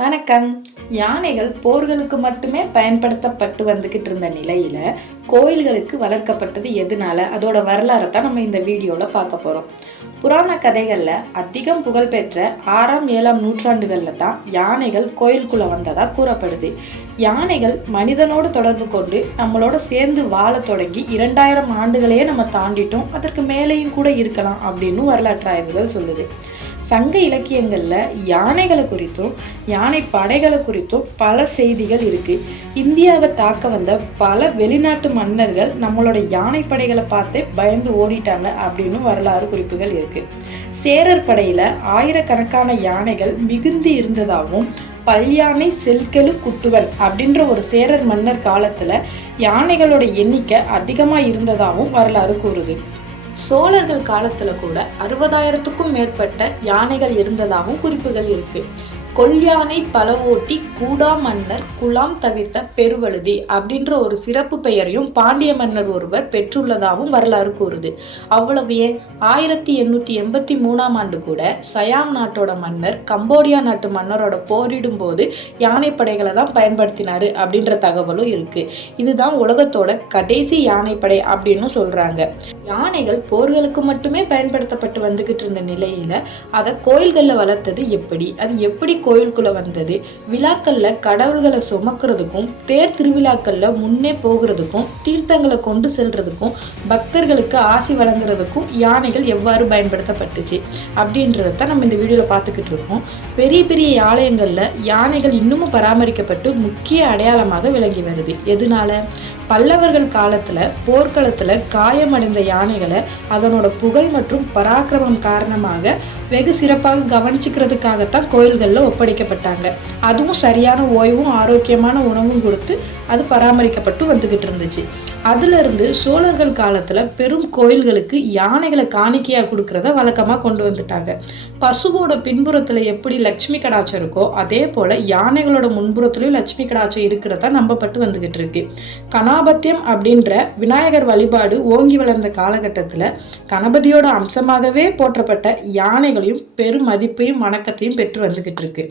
வணக்கம். யானைகள் போர்களுக்கு மட்டுமே பயன்படுத்தப்பட்டு வந்துகிட்டு இருந்த நிலையில கோயில்களுக்கு வளர்க்கப்பட்டது எதனால, அதோட வரலாறை தான் நம்ம இந்த வீடியோல பார்க்க போறோம். புராண கதைகள்ல அதிகம் புகழ்பெற்ற 6ஆம் 7ஆம் நூற்றாண்டுகள்ல தான் யானைகள் கோயிலுக்குள்ள வந்ததா கூறப்படுது. யானைகள் மனிதனோடு தொடர்பு கொண்டு நம்மளோட சேர்ந்து வாழ தொடங்கி 2000 ஆண்டுகளையே நம்ம தாண்டிட்டோம், அதற்கு மேலேயும் கூட இருக்கலாம் அப்படின்னு வரலாற்று ஆய்வுகள் சொல்லுது. சங்க இலக்கியங்கள்ல யானைகளை குறித்தும் யானை படைகளை குறித்தும் பல செய்திகள் இருக்கு. இந்தியாவை தாக்க வந்த பல வெளிநாட்டு மன்னர்கள் நம்மளோட யானை படைகளை பார்த்தே பயந்து ஓடிட்டாங்க அப்படின்னு வரலாறு குறிப்புகள் இருக்கு. சேரர் படையில ஆயிரக்கணக்கான யானைகள் மிகுந்து இருந்ததாகவும், பல்யானை செல்கெழு குட்டுவன் அப்படின்ற ஒரு சேரர் மன்னர் காலத்துல யானைகளோட எண்ணிக்கை அதிகமா இருந்ததாகவும் வரலாறு கூறுது. சோழர்கள் காலத்துல கூட 60,000க்கும் மேற்பட்ட யானைகள் இருந்ததாகவும் குறிப்புகள் இருக்கு. கொல்யானை பல ஓட்டி கூடா மன்னர் குலாம் தவிர்த்த பெருவழுதி அப்படின்ற ஒரு சிறப்பு பெயரையும் பாண்டிய மன்னர் ஒருவர் பெற்றுள்ளதாகவும் வரலாறு கூறுது. அவ்வளவு ஏன், 1883ஆம் ஆண்டு கூட சயாம் நாட்டோட மன்னர் கம்போடியா நாட்டு மன்னரோட போரிடும் போது யானைப்படைகளை தான் பயன்படுத்தினாரு அப்படின்ற தகவலும் இருக்கு. இதுதான் உலகத்தோட கடைசி யானைப்படை அப்படின்னு சொல்றாங்க. யானைகள் போர்களுக்கு மட்டுமே பயன்படுத்தப்பட்டு வந்துகிட்டு இருந்த நிலையில அதை கோயில்கள்ல வளர்த்தது எப்படி, அது எப்படி கோயிலுக்குள்ள வந்தது, விழாக்கள்ல கடவுள்களை சுமக்கிறதுக்கும், தேர் திருவிழாக்கள்ல முன்னே போகிறதுக்கும், தீர்த்தங்களை கொண்டு செல்றதுக்கும், பக்தர்களுக்கு ஆசி வழங்குறதுக்கும் யானைகள் எவ்வாறு பயன்படுத்தப்பட்டுச்சு அப்படின்றதான் நம்ம இந்த வீடியோல பார்த்துக்கிட்டு இருக்கோம். பெரிய பெரிய ஆலயங்கள்ல யானைகள் இன்னமும் பராமரிக்கப்பட்டு முக்கிய அடையாளமாக விளங்கி வருது. எதனால? பல்லவர்கள் காலத்துல போர்க்களத்துல காயமடைந்த யானைகளை அதனோட புகழ் மற்றும் பராக்கிரமம் காரணமாக வெகு சிறப்பாக கவனிச்சுக்கிறதுக்காகத்தான் கோயில்களில் ஒப்படைக்கப்பட்டாங்க. அதுவும் சரியான ஓய்வும் ஆரோக்கியமான உணவும் கொடுத்து அது பராமரிக்கப்பட்டு வந்துகிட்டு இருந்துச்சு. அதுல இருந்து சோழர்கள் காலத்துல பெரும் கோயில்களுக்கு யானைகளை காணிக்கையா கொடுக்கறத வழக்கமா கொண்டு வந்துட்டாங்க. பசுவோட பின்புறத்துல எப்படி லட்சுமி கடாட்சம் இருக்கோ, அதே போல யானைகளோட முன்புறத்துலயும் லட்சுமி கடாட்சம் இருக்கிறதா நம்பப்பட்டு வந்துகிட்டு இருக்கு. கணாபத்தியம் அப்படின்ற விநாயகர் வழிபாடு ஓங்கி வளர்ந்த காலகட்டத்துல கணபதியோட அம்சமாகவே போற்றப்பட்ட யானைகளையும் பெரும் மதிப்பையும் வணக்கத்தையும் பெற்று வந்துகிட்டு இருக்கு.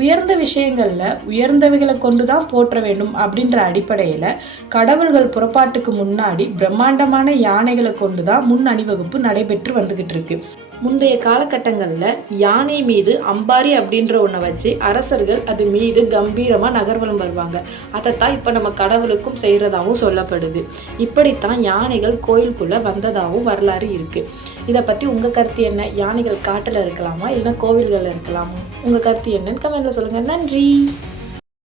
உயர்ந்த விஷயங்கள்ல உயர்ந்தவைகளை கொண்டுதான் போற்ற வேண்டும் அப்படின்ற அடிப்படையில கடவுள்கள் புறப்பாட்டுக்கு முன்னாடி பிரம்மாண்டமான யானைகளை கொண்டுதான் முன் அணிவகுப்பு நடைபெற்று வந்துகிட்டு இருக்கு. முந்தைய காலகட்டங்கள்ல யானை மீது அம்பாரி அப்படின்ற ஒன்றை வச்சு அரசர்கள் அது மீது கம்பீரமா நகர்வலம் வருவாங்க. அதைத்தான் இப்ப நம்ம கடவுளுக்கும் செய்யறதாகவும் சொல்லப்படுது. இப்படித்தான் யானைகள் கோயிலுக்குள்ள வந்ததாகவும் வரலாறு இருக்கு. இதை பத்தி உங்க கருத்து என்ன? யானைகள் காட்டுல இருக்கலாமா, இல்லைன்னா கோவில்கள்ல இருக்கலாமா? உங்க கருத்து என்னன்னு கமெண்ட்ல சொல்லுங்க. நன்றி.